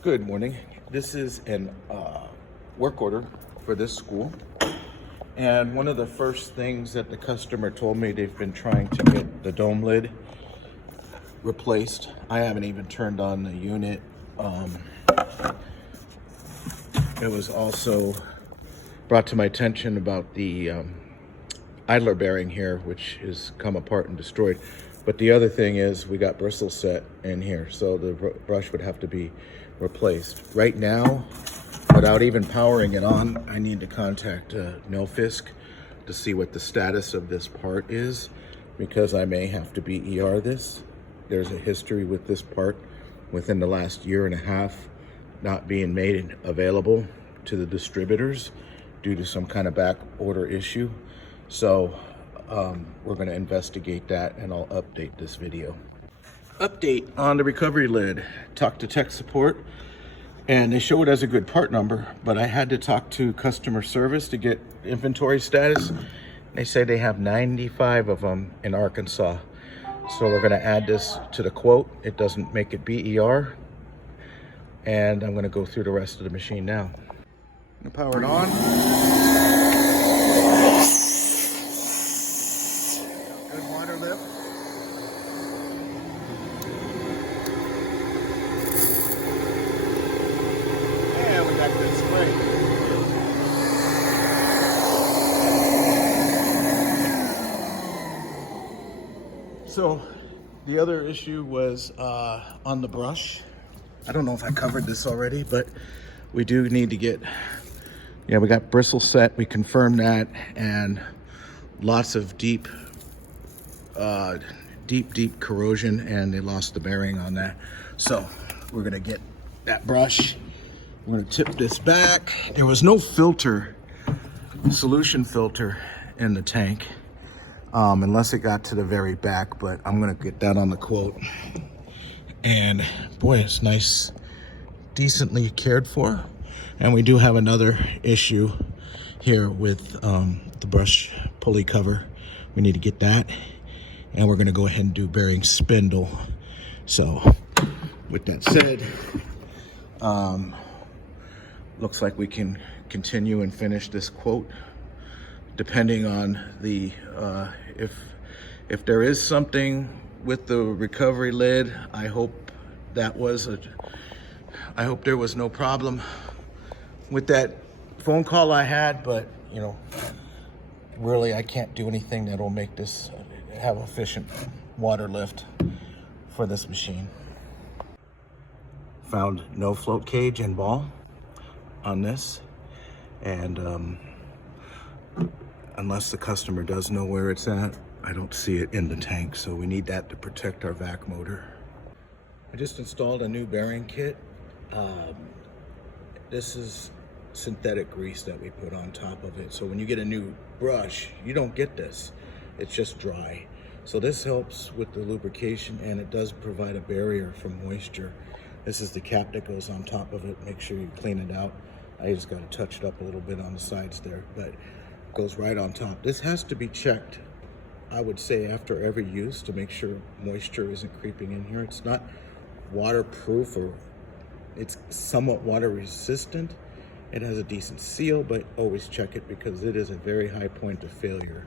Good morning. This is an work order for this school. And one of the first things that the customer told me, they've been trying to get the dome lid replaced. I haven't even turned on the unit. It was also brought to my attention about the idler bearing here, which has come apart and destroyed. But the other thing is we got bristle set in here, so the brush would have to be replaced. Right now, without even powering it on, I need to contact Fisk to see what the status of this part is, because I may have to BER this. There's a history with this part within the last year and a half not being made available to the distributors due to some kind of back order issue. So we're going to investigate that, and I'll update this video. Update on the recovery lid. Talked to tech support and they show it as a good part number, but I had to talk to customer service to get inventory status. They say they have 95 of them in Arkansas. So we're going to add this to the quote. It doesn't make it BER. And I'm going to go through the rest of the machine now. I'm going to power it on. Good water lift. And we got good spray. So the other issue was on the brush. I don't know if I covered this already, but we do need to get, we got bristle set. We confirmed that, and lots of deep corrosion, and they lost the bearing on that. So we're gonna get that brush. We're gonna tip this back. There was no filter, solution filter in the tank, unless it got to the very back, but I'm gonna get that on the quote. And boy, it's nice, decently cared for. And we do have another issue here with the brush pulley cover. We need to get that, and we're gonna go ahead and do bearing spindle. So with that said, looks like we can continue and finish this quote, depending on the if there is something with the recovery lid. I hope there was no problem with that phone call I had, but really I can't do anything that will make this have efficient water lift for this machine. Found no float cage and ball on this, and unless the customer does know where it's at, I don't see it in the tank, so we need that to protect our vac motor. I just installed a new bearing kit. This is synthetic grease that we put on top of it, so when you get a new brush, you don't get this. It's just dry. So this helps with the lubrication, and it does provide a barrier from moisture. This is the cap that goes on top of it. Make sure you clean it out. I just got to touch it up a little bit on the sides there, but it goes right on top. This has to be checked, I would say, after every use to make sure moisture isn't creeping in here. It's not waterproof, or it's somewhat water resistant. It has a decent seal, but always check it because it is a very high point of failure.